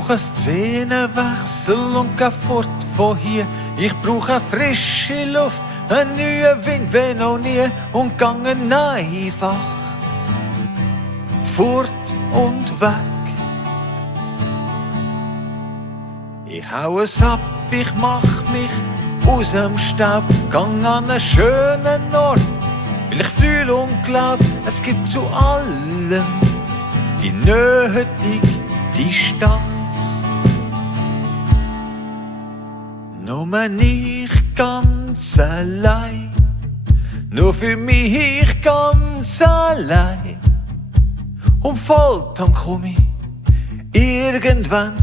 brauche einen Szenenwechsel und geh fort von hier. Ich brauche frische Luft, einen neuen Wind, wenn noch nie, und gange einfach fort und weg. Ich hau es ab, ich mach mich aus dem Staub, gang an einen schönen Ort, weil ich fühl und glaub, es gibt zu allem die nötige Distanz. Nur ich ganz allein, nur für mich ganz allein. Und voll dann komm ich irgendwann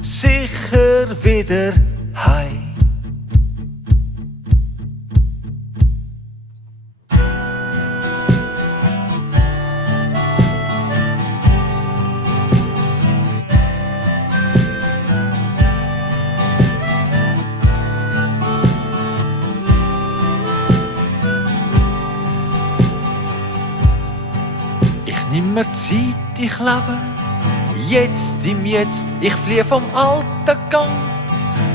sicher wieder heim. Ich nimm mir Zeit, ich lebe jetzt im Jetzt. Ich fliehe vom alten Gang,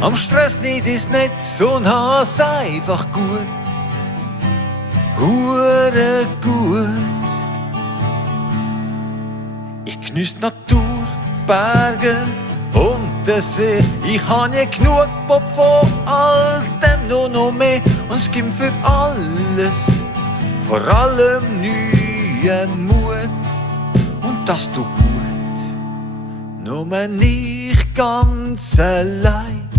am Stress nicht ins Netz und has einfach gut. Hure gut. Ich geniess die Natur, Berge und den See. Ich ha nie genug Bock von all dem, nur noch mehr. Und es gibt für alles, vor allem neuen Mut. Und das tut gut. Nur ich ganz allein,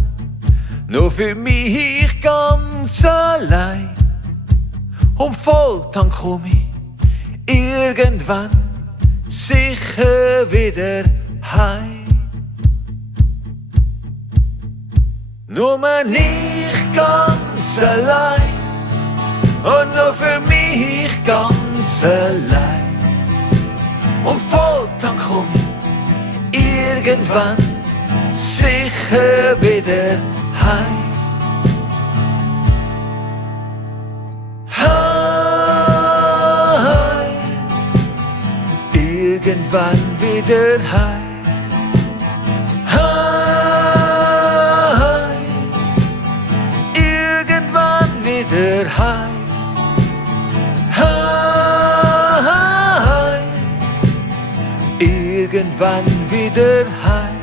nur für mich ganz allein. Und voll dann komm ich irgendwann sicher wieder heim. Nur ich ganz allein und nur für mich ganz allein. Und voll dann komm ich irgendwann sicher wieder heim. Irgendwann wieder heim. Irgendwann wieder heim. Irgendwann wieder heim.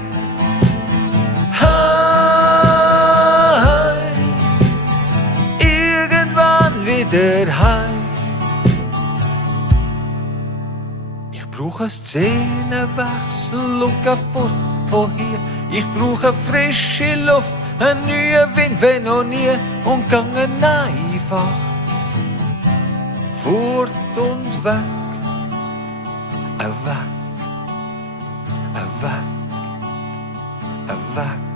Irgendwann wieder heim. Ich brauche einen Szenenwechsel und geh fort von hier. Ich brauche frische Luft, einen neuen Wind, wenn noch nie, und gange einfach fort und weg. Weg, weg, weg.